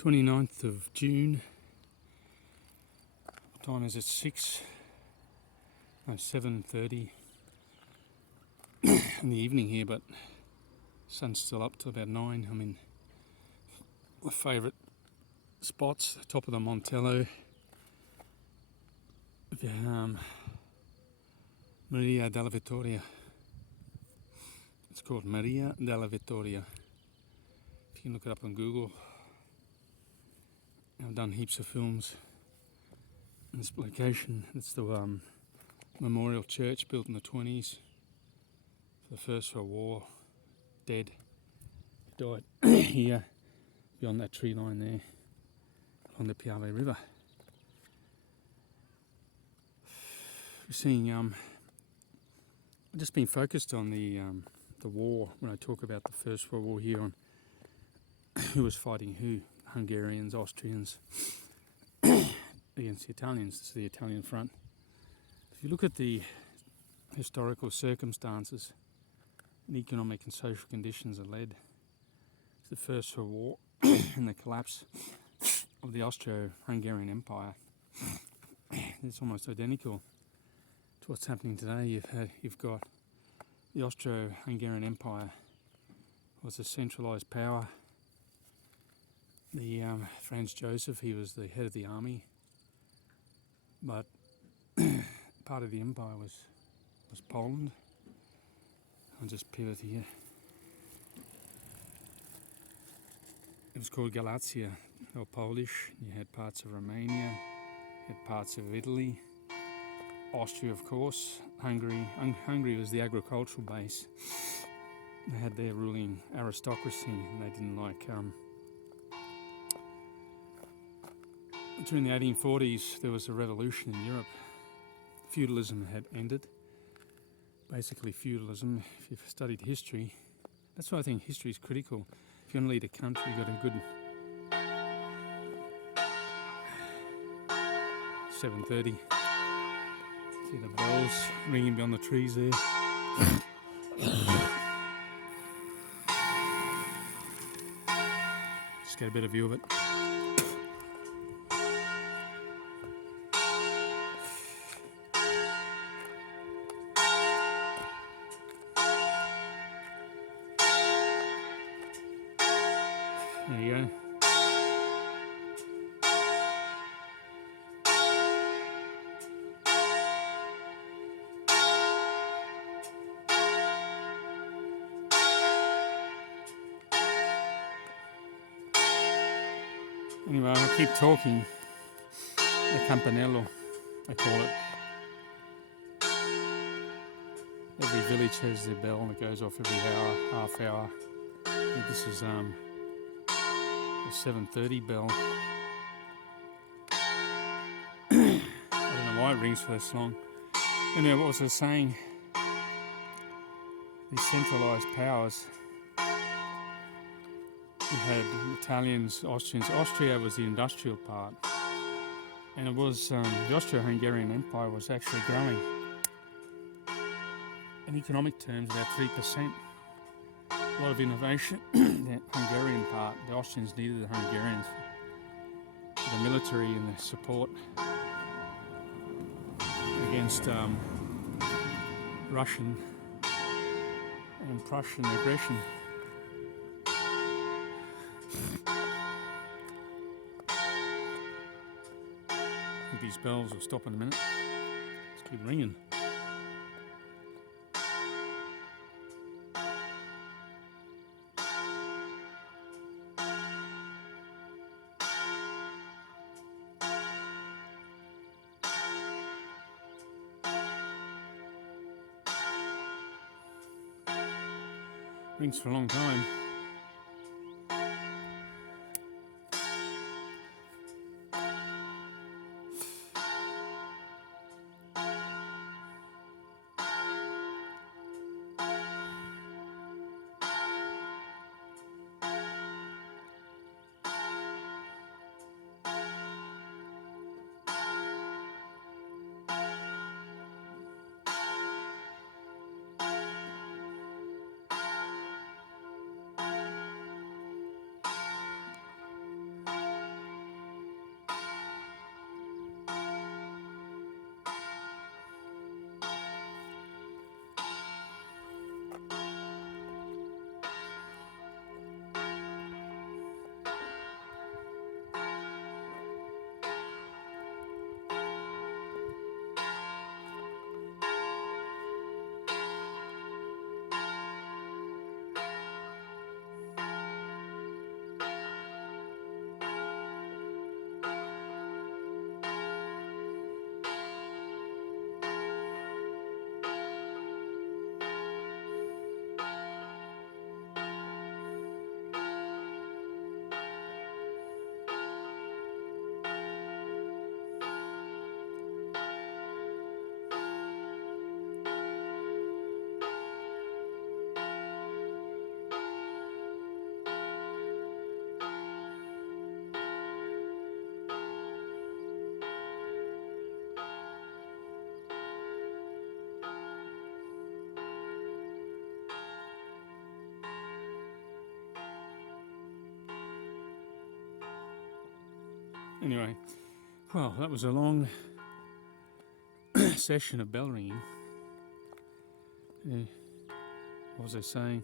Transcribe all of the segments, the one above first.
29th of June. What time is it? 7:30 in the evening here, but sun's still up till about 9. I'm in my favourite spots, the top of the Montello, Maria della Vittoria. It's called Maria della Vittoria. If you can look it up on Google. I've done heaps of films in this location. It's the memorial church built in the 20s for the First World War. Dead. Died here, beyond that tree line there, along the Piave River. We're seeing, I've just been focused on the war when I talk about the First World War here, on who was fighting who. Hungarians, Austrians, against the Italians. It's the Italian front. If you look at the historical circumstances and economic and social conditions that led to the First World War and the collapse of the Austro-Hungarian Empire, it's almost identical to what's happening today. You've got the Austro-Hungarian Empire was a centralised power. The Franz Joseph, he was the head of the army, but part of the empire was Poland. I'll just pivot here. It was called Galicia, or Polish. You had parts of Romania, you had parts of Italy, Austria, of course, Hungary. Hungary was the agricultural base. They had their ruling aristocracy, and they didn't like. During the 1840s, there was a revolution in Europe. Feudalism had ended. Basically, feudalism, if you've studied history, that's why I think history is critical. If you want to lead a country, you've got a good 7:30. See the bells ringing beyond the trees there. Just get a better view of it. There you go. Anyway, I'll keep talking. The campanello, I call it. Every village has their bell and it goes off every hour, half hour. I think this is the 7:30 bell. I don't know why it rings for this long. Anyway, what was I saying? These centralised powers. You had Italians, Austrians. Austria was the industrial part, and it was the Austro-Hungarian Empire was actually growing. In economic terms, about 3%. A lot of innovation. The Hungarian part, the Austrians needed the Hungarians for the military and the support against Russian and Prussian aggression. I think these bells will stop in a minute. Let's keep ringing. Rings for a long time. Anyway, well, that was a long session of bell ringing. Yeah, what was I saying?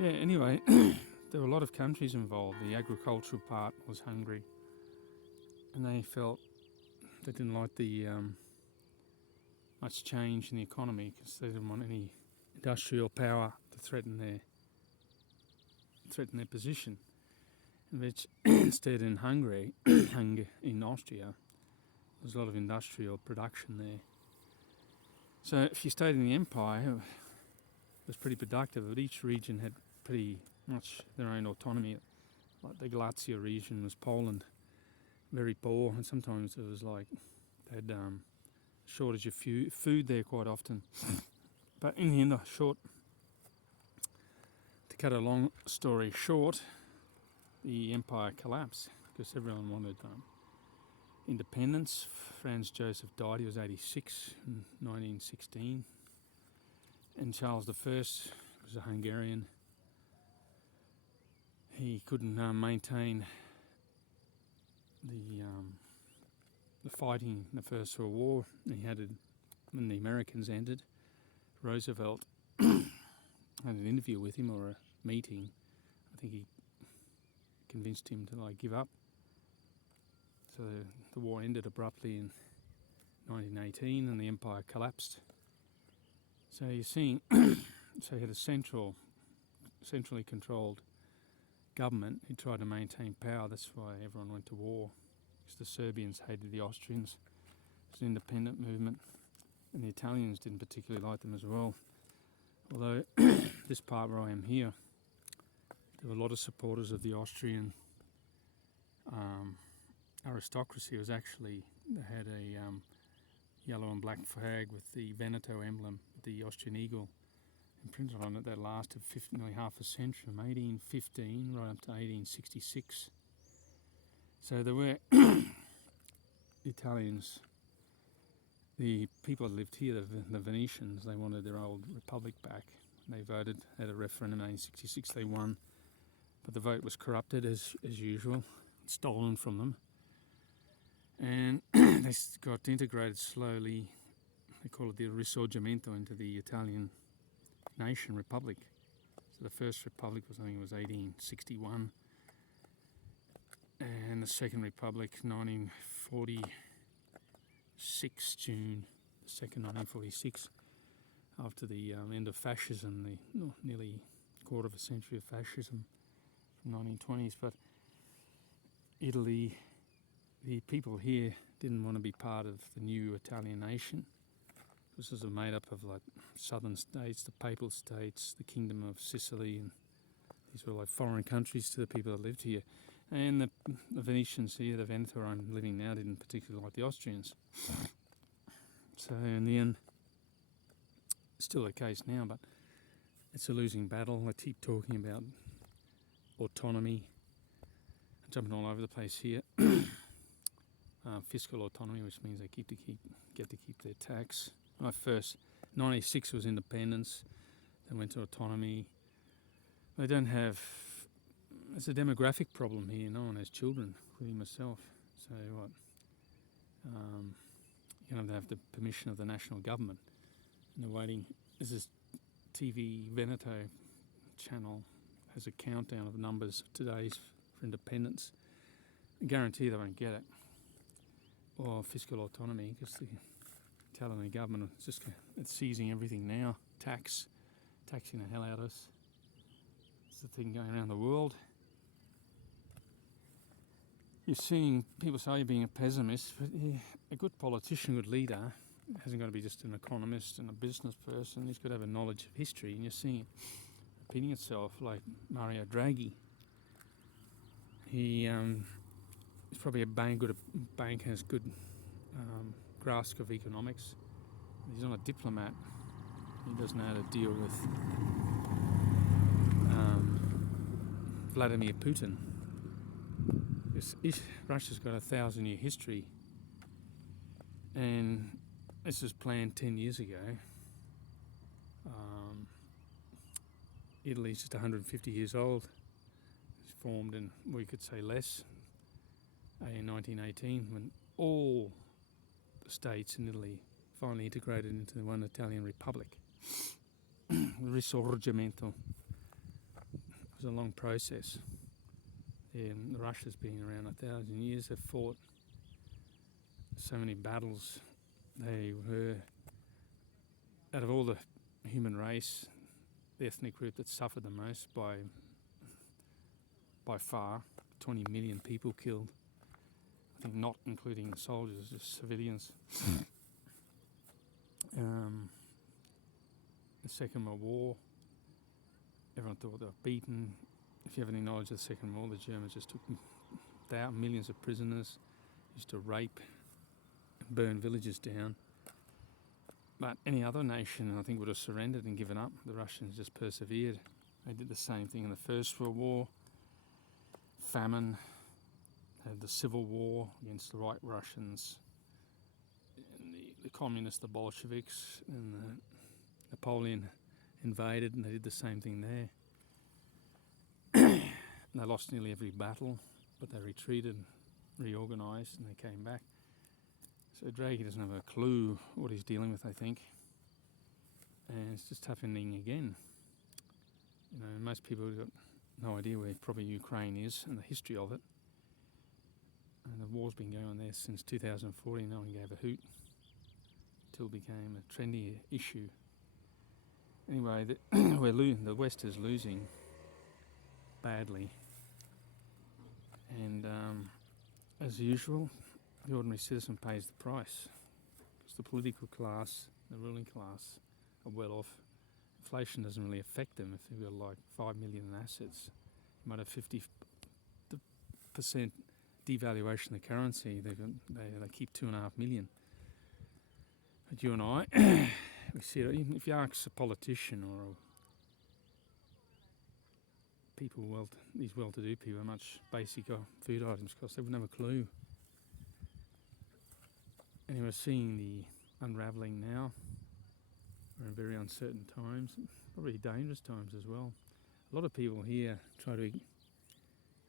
Yeah, anyway, there were a lot of countries involved. The agricultural part was Hungary, and they felt they didn't like the much change in the economy because they didn't want any industrial power to threaten their position. Which instead in Hungary, in Austria, there's a lot of industrial production there. So if you stayed in the empire, it was pretty productive, but each region had pretty much their own autonomy. Like the Galicia region was Poland, very poor, and sometimes it was like they had shortage of food there quite often. But in the end, to cut a long story short, the empire collapsed because everyone wanted independence. Franz Joseph died, he was 86 in 1916. And Charles I was a Hungarian. He couldn't maintain the fighting in the First World War. He had it when the Americans entered. Roosevelt had an interview with him, or a meeting. I think he convinced him to give up. So the war ended abruptly in 1918 and the empire collapsed. So you're seeing, so you had a centrally controlled government who tried to maintain power. That's why everyone went to war, because the Serbians hated the Austrians. It was an independent movement, and the Italians didn't particularly like them as well. Although this part where I am here, there were a lot of supporters of the Austrian aristocracy. They had a yellow and black flag with the Veneto emblem, the Austrian eagle, imprinted on it. That lasted nearly half a century, from 1815 right up to 1866. So there were Italians, the people that lived here, the Venetians, they wanted their old republic back. They voted at a referendum in 1866. They won, but the vote was corrupted as usual, stolen from them. And they got integrated slowly. They call it the Risorgimento, into the Italian nation, republic. So the first republic was 1861, and the second republic 1946, June 2nd, 1946, after the end of fascism, the nearly quarter of a century of fascism from 1920s. But Italy, the people here didn't want to be part of the new Italian nation. This was made up of southern states, the Papal States, the Kingdom of Sicily, and these were foreign countries to the people that lived here. And the Venetians here, the Veneto where I'm living now, didn't particularly like the Austrians. So in the end, it's still the case now, but it's a losing battle. I keep talking about autonomy, jumping all over the place here. Fiscal autonomy, which means they get to keep their tax. My first 96 was independence, then went to autonomy. They don't have. It's a demographic problem here. No one has children, including myself. So what? You have to have the permission of the national government. And they're waiting. There's this TV Veneto channel has a countdown of numbers of today's for independence. I guarantee they won't get it. Or fiscal autonomy, because the Italian government is it's seizing everything now. Taxing the hell out of us. It's the thing going around the world. You're seeing people say you're being a pessimist, but a good politician, good leader, hasn't got to be just an economist and a business person. He's got to have a knowledge of history, and you're seeing it repeating itself, like Mario Draghi. He's probably a bank, has good grasp of economics. He's not a diplomat. He doesn't know how to deal with Vladimir Putin. Russia's got a 1,000-year history, and this was planned 10 years ago. Italy's just 150 years old. It's formed in, we could say, less. in 1918 when all the states in Italy finally integrated into the one Italian Republic. The Risorgimento. It was a long process. Russia's been around 1,000 years. They've fought so many battles. They were, out of all the human race, the ethnic group that suffered the most by far. 20 million people killed. I think not including the soldiers, just civilians. The Second World War, everyone thought they were beaten. If you have any knowledge of the Second World War, the Germans just took millions of prisoners, used to rape and burn villages down. But any other nation, I think, would have surrendered and given up. The Russians just persevered. They did the same thing in the First World War. Famine, the Civil War against the White Russians, and the communists, the Bolsheviks, and Napoleon invaded, and they did the same thing there. They lost nearly every battle, but they retreated, reorganised, and they came back. So Draghi doesn't have a clue what he's dealing with, I think. And it's just happening again. You know, most people have got no idea where probably Ukraine is and the history of it. And the war's been going on there since 2014. No one gave a hoot until it became a trendy issue. Anyway, the West is losing badly. And as usual, the ordinary citizen pays the price. Because the political class, the ruling class, are well off. Inflation doesn't really affect them if they've got like 5 million in assets. You might have 50% devaluation of the currency. They keep 2.5 million. But you and I, we see it. Even if you ask a politician or these well-to-do people how much basic food items cost, they wouldn't have a clue. And we're seeing the unravelling now. We're in very uncertain times, probably dangerous times as well. A lot of people here are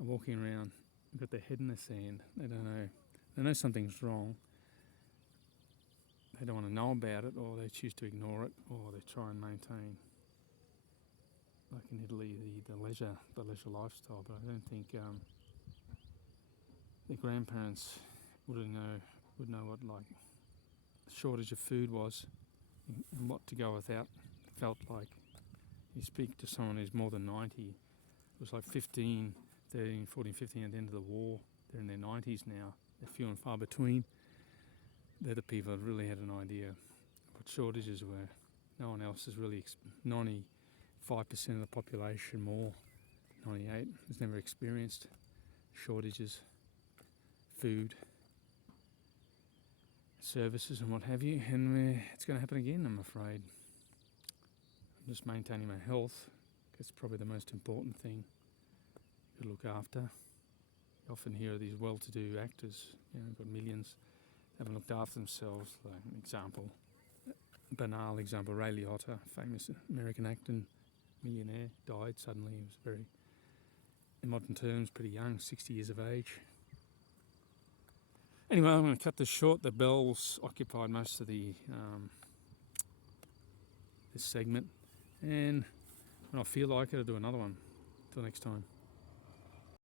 walking around, got their head in the sand. They don't know. They know something's wrong. They don't want to know about it, or they choose to ignore it, or they try and maintain, like in Italy, the leisure lifestyle. But I don't think the grandparents would know what like the shortage of food was and what to go without felt like. You speak to someone who's more than 90, it was like 15, 13, 14, 15 at the end of the war. They're in their 90s now. They're few and far between. They're the people that really had an idea what shortages were. No one else has really, 95% of the population, more, 98, has never experienced shortages, food, services and what have you, and it's going to happen again, I'm afraid. I'm just maintaining my health. That's probably the most important thing to look after. You often hear of these well-to-do actors, got millions, haven't looked after themselves. Like an example, banal example, Ray Liotta, famous American actor, millionaire, died suddenly. He was very, in modern terms, pretty young, 60 years of age. Anyway, I'm going to cut this short. The bells occupied most of the this segment, and when I feel like it, I'll do another one. Till next time.